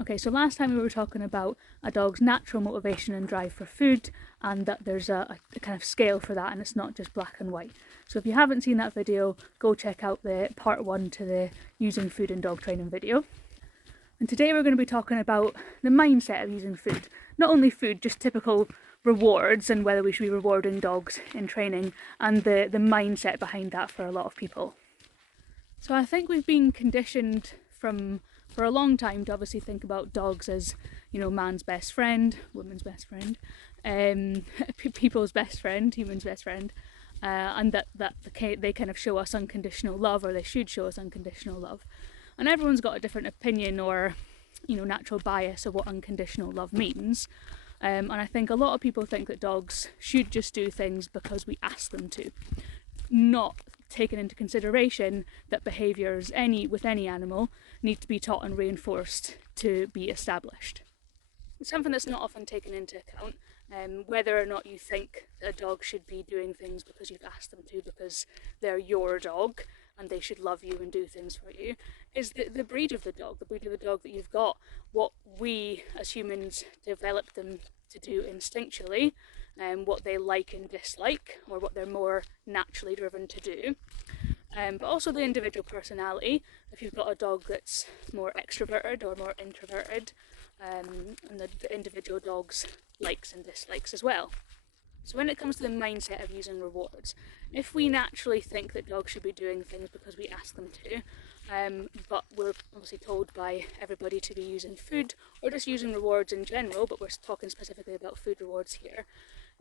Okay, so last time we were talking about a dog's natural motivation and drive for food, and that there's a kind of scale for that, and it's not just black and white. So if you haven't seen that video, go check out the part 1 to the using food in dog training video. And today we're going to be talking about the mindset of using food. Not only food, just typical rewards and whether we should be rewarding dogs in training, and the mindset behind that for a lot of people. So I think we've been conditioned for a long time to obviously think about dogs as, you know, man's best friend, woman's best friend, people's best friend, human's best friend, and that they kind of show us unconditional love, or they should show us unconditional love. And everyone's got a different opinion or, you know, natural bias of what unconditional love means. And I think a lot of people think that dogs should just do things because we ask them to, not taking into consideration that behaviours with any animal need to be taught and reinforced to be established. It's something that's not often taken into account, whether or not you think that a dog should be doing things because you've asked them to, because they're your dog and they should love you and do things for you, is the breed of the dog that you've got, what we as humans develop them to do instinctually, what they like and dislike, or what they're more naturally driven to do. But also the individual personality, if you've got a dog that's more extroverted or more introverted, and the individual dog's likes and dislikes as well. So when it comes to the mindset of using rewards, if we naturally think that dogs should be doing things because we ask them to, but we're obviously told by everybody to be using food, or just using rewards in general, but we're talking specifically about food rewards here,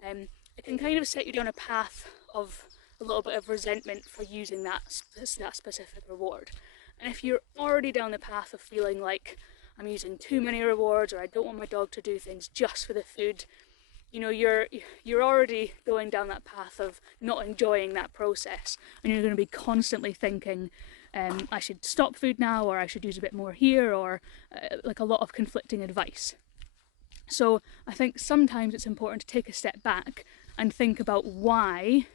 it can kind of set you down a path of a little bit of resentment for using that specific reward. And if you're already down the path of feeling like I'm using too many rewards, or I don't want my dog to do things just for the food, you know, you're already going down that path of not enjoying that process, and you're going to be constantly thinking, I should stop food now, or I should use a bit more here, or like a lot of conflicting advice. So I think sometimes it's important to take a step back and think about why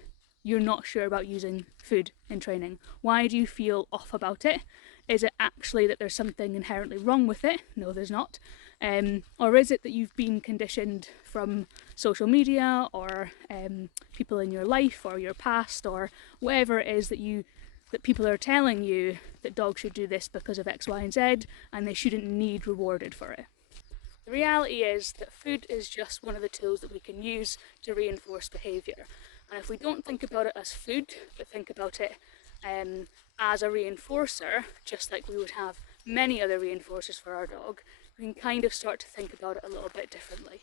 you're not sure about using food in training. Why do you feel off about it? Is it actually that there's something inherently wrong with it? No, there's not. Or is it that you've been conditioned from social media, or people in your life, or your past, or whatever it is that people are telling you that dogs should do this because of X, Y, and Z, and they shouldn't need rewarded for it? The reality is that food is just one of the tools that we can use to reinforce behaviour. And if we don't think about it as food, but think about it as a reinforcer, just like we would have many other reinforcers for our dog, we can kind of start to think about it a little bit differently.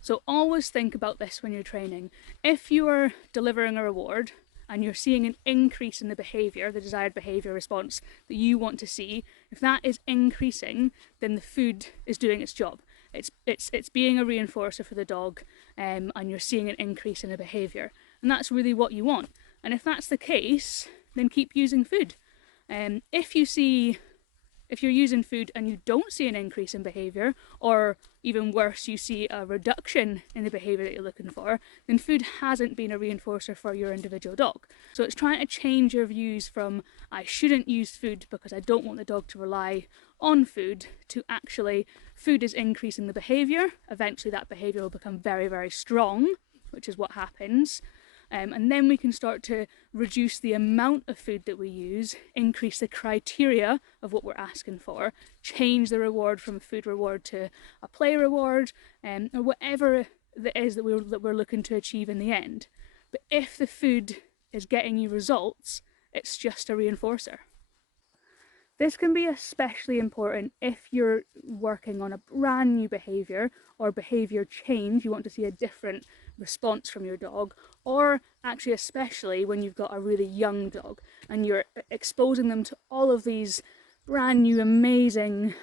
So always think about this when you're training. If you are delivering a reward and you're seeing an increase in the behaviour, the desired behaviour response that you want to see, if that is increasing, then the food is doing its job. It's being a reinforcer for the dog, and you're seeing an increase in the behaviour. And that's really what you want. And if that's the case, then keep using food. If you're using food and you don't see an increase in behaviour, or even worse, you see a reduction in the behaviour that you're looking for, then food hasn't been a reinforcer for your individual dog. So it's trying to change your views from I shouldn't use food because I don't want the dog to rely on food, to actually food is increasing the behaviour. Eventually that behaviour will become very, very strong, which is what happens. And then we can start to reduce the amount of food that we use, increase the criteria of what we're asking for, change the reward from a food reward to a play reward, or whatever it is that we're looking to achieve in the end. But if the food is getting you results, it's just a reinforcer. This can be especially important if you're working on a brand new behaviour, or behaviour change, you want to see a different response from your dog, or actually especially when you've got a really young dog and you're exposing them to all of these brand new, amazing,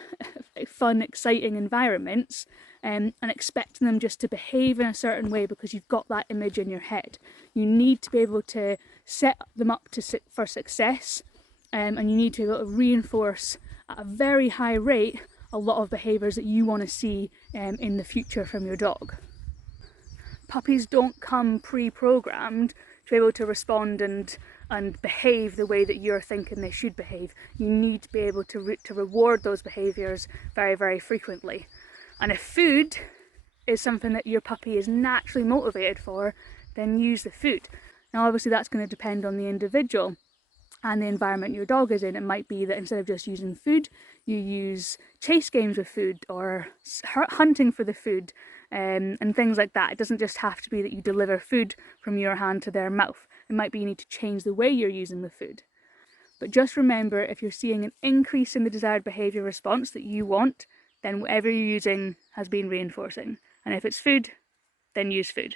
fun, exciting environments, and expecting them just to behave in a certain way because you've got that image in your head. You need to be able to set them up for success, and you need to be able to reinforce at a very high rate a lot of behaviours that you want to see in the future from your dog. Puppies don't come pre-programmed to be able to respond and behave the way that you're thinking they should behave, you need to be able to reward those behaviours very, very frequently. And if food is something that your puppy is naturally motivated for, then use the food. Now obviously that's going to depend on the individual and the environment your dog is in. It might be that instead of just using food, you use chase games with food or hunting for the food, and things like that. It doesn't just have to be that you deliver food from your hand to their mouth. It might be you need to change the way you're using the food. But just remember, if you're seeing an increase in the desired behaviour response that you want, then whatever you're using has been reinforcing. And if it's food, then use food.